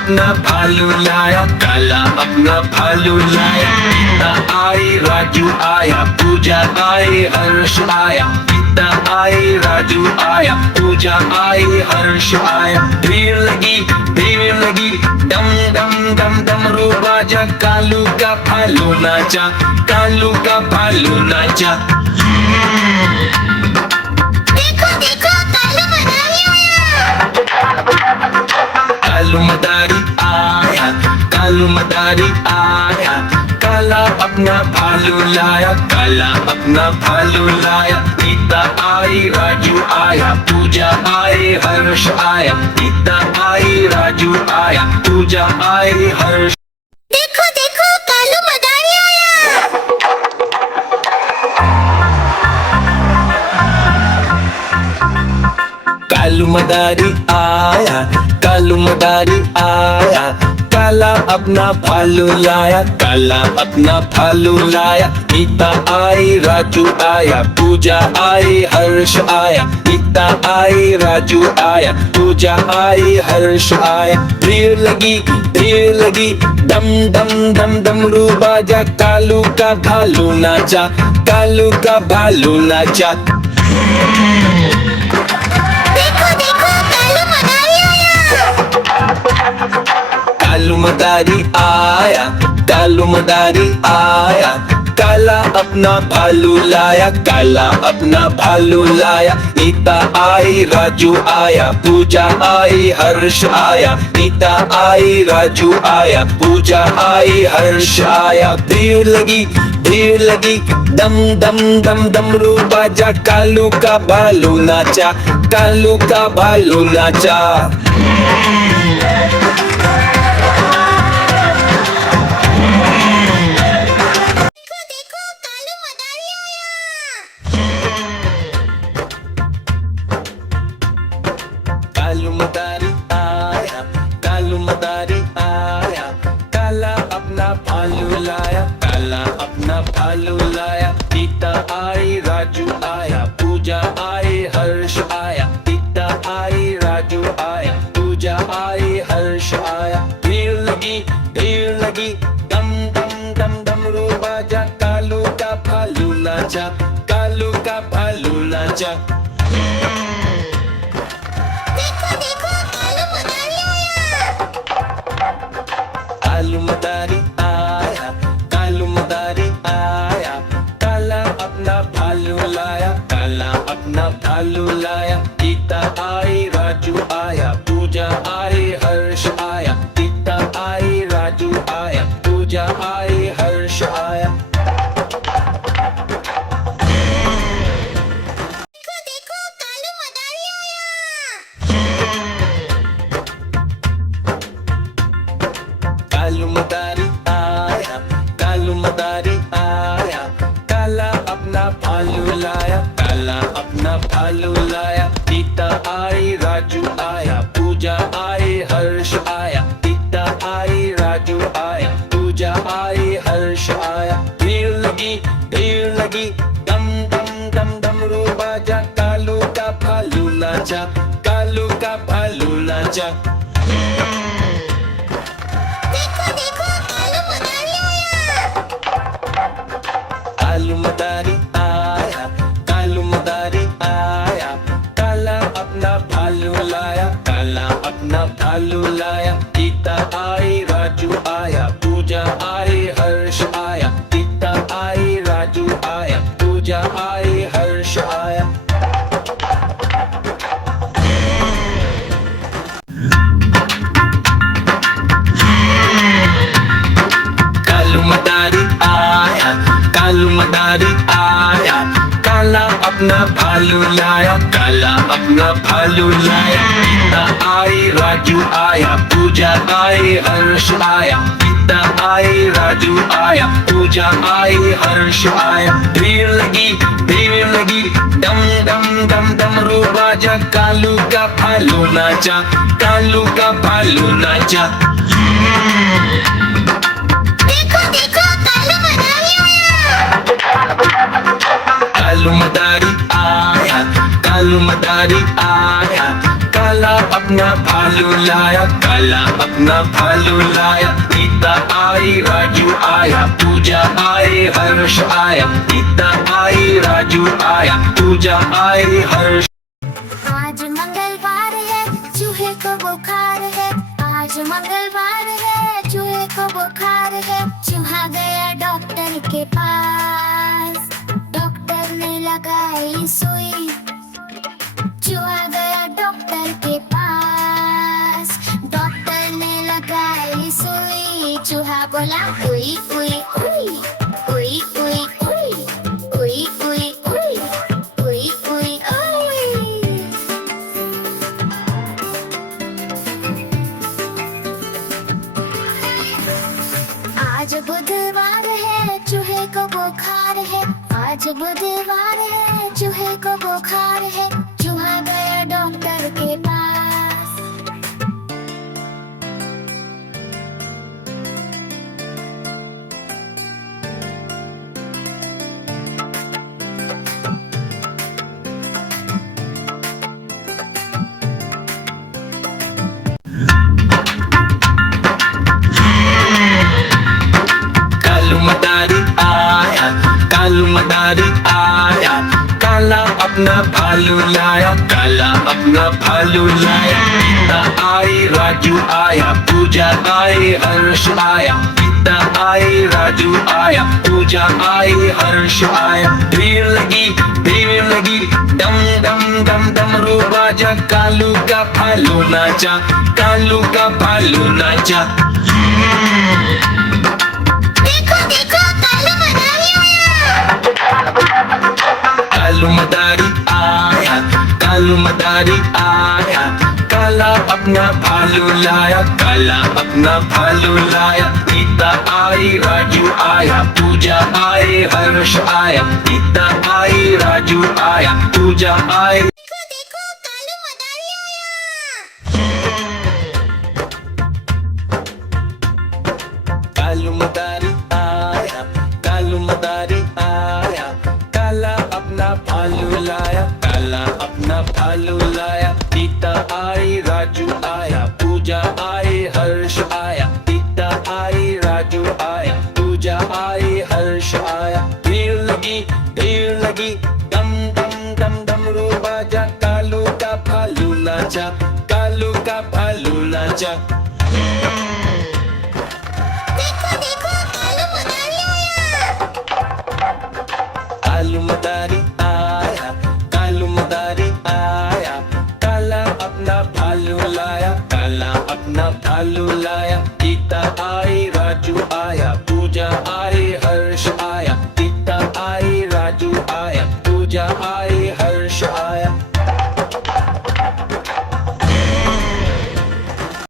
अपना भालू लाया, काला अपना भालू लाया। गीता आई, राजू आया, पूजा आई, हर्ष आया। गीता आई, राजू आया, पूजा आई, हर्ष आया। भीड़ लगी, डम डम डम डमरू बाजा। कालू का भालू नाचा, कालू का भालू नाचा। देखो देखो कालू मदारी आया। कालू मदारी आया, कालू मदारी आया। काला अपना भालू लाया, काला अपना भालू लाया। गीता आई, राजू आया, पूजा आई, हर्ष आया। गीता आई, राजू आया, पूजा आई, हर्ष। देखो देखो कालू मदारी आया। कालू मदारी आया, कालू मदारी आया। काला अपना भालू लाया, काला अपना भालू लाया। गीता आई, राजू आया, पूजा आई, हर्ष आया। गीता आई, राजू आया, पूजा आई, हर्ष आया। भीड़ लगी, डम डम डम डमरू बाजा। कालू का भालू नाचा, कालू का भालू नाचा। देखो देखो कालू मदारी आया। कालू मदारी आया, कालू मदारी आया। काला अपना भालू लाया, काला अपना भालू लाया। गीता आई, राजू आया, पूजा आई, हर्ष आया। गीता आई, राजू आया, पूजा आई, हर्ष आया। भीड़ लगी, डम डम डम डमरू बाजा। कालू का भालू नाचा, कालू का भालू नाचा। देखो देखो कालू मदारी आया। कालू मदारी आया, कालू मदारी आया। काला अपना भालू लाया, काला अपना भालू लाया। गीता आई, राजू आया, पूजा आई, हर्ष आया। गीता आई, राजू आया, पूजा आई, हर्ष आया। भीड़ लगी, डम डम डम डमरू बाजा। कालू का भालू नाचा, कालू का भालू नाचा। देखो देखो कालू मदारी आया। कालू मदारी आया, कालू मदारी आया। काला अपना भालू लाया, काला अपना भालू लाया। गीता आई, राजू आया, पूजा आई, हर्ष आया। गीता आई, राजू आया, पूजा आई, हर्ष आया। देखो देखो कालू मदारी आया। कालू मदारी आया, कालू मदारी आया। काला अपना भालू लाया, काला अपना भालू लाया। गीता आई, राजू आया, पूजा आई, हर्ष आया। गीता आई, राजू आया, पूजा आई, हर्ष आया। भीड़ लगी, डम डम डम डमरू बाजा। कालू का भालू नाचा, कालू का भालू नाचा। देखो देखो कालू मदारी आया। कालू मदारी आया, कालू मदारी आया। काला अपना भालू लाया, काला अपना भालू लाया। गीता आई, राजू आया, पूजा आई, हर्ष आया। गीता आई, राजू आया, पूजा आई, हर्ष आया। कालू मदारी आया, कालू मदारी आया। काला अपना भालू लाया, काला अपना भालू लाया। गीता आई, राजू आया, पूजा आई, हर्ष आया। गीता आई, राजू आया, पूजा आई, हर्ष आया। भीड़ लगी, डम डम डम डमरू बाजा। कालू का भालू नाचा, कालू का भालू नाचा। देखो देखो कालू मदारी आया। कालू मदारी आया, कालू मदारी आया। काला काला अपना भालू लाया, काला अपना भालू लाया। गीता आई, राजू आया, पूजा आई, हर्ष आया। गीता आई, राजू आया, पूजा आई, हर्ष। आज मंगलवार है, चूहे को बुखार है। आज मंगलवार है, चूहे को बुखार है। चूहा गया डॉक्टर के पास, डॉक्टर ने लगाई सुई। चूहा गया डॉक्टर के पास, डॉक्टर ने लगाई सुई। चूहा बोला उई उई उई उई उई उई उई उई उई उई उई उई। आज बुधवार है, चूहे को बुखार है। आज बुधवार है, चूहे को बुखार है। चूहा गया डॉक्टर के पास। कालू मदारी आया, कालू मदारी आया। काला अपना भालू लाया, काला अपना भालू लाया। गीता आई, राजू आया, पूजा आई, हर्ष आया। गीता आई, राजू आया, पूजा आई, हर्ष आया। भीड़ लगी, डम डम डम डमरू बाजा। कालू का भालू नाचा, कालू का भालू नाचा। देखो देखो कालू मदारी आया। कालू मदारी आया, कालू मदारी आया। काला अपना भालू लाया, काला अपना भालू लाया। गीता आई, राजू आया, पूजा आई, हर्ष आया। गीता आई, राजू आया, पूजा आई। देखो देखो कालू मदारी आया। कालू मदारी आया, कालू मदारी आया। काला अपना भालू लाया, काला अपना भालू लाया। गीता आई, राजू आया, पूजा आई, हर्ष आया। गीता आई, राजू आया, पूजा आई, हर्ष आया। भीड़ लगी, डम डम डम डमरू बाजा। कालू का भालू नाचा, कालू का भालू नाचा। देखो देखो कालू मदारी आया। कालू मदारी आया, कालू मदारी आया। काला अपना भालू लाया, काला अपना भालू लाया। गीता आई, राजू आया, पूजा आई, हर्ष आया। गीता आई, राजू आया, पूजा आई,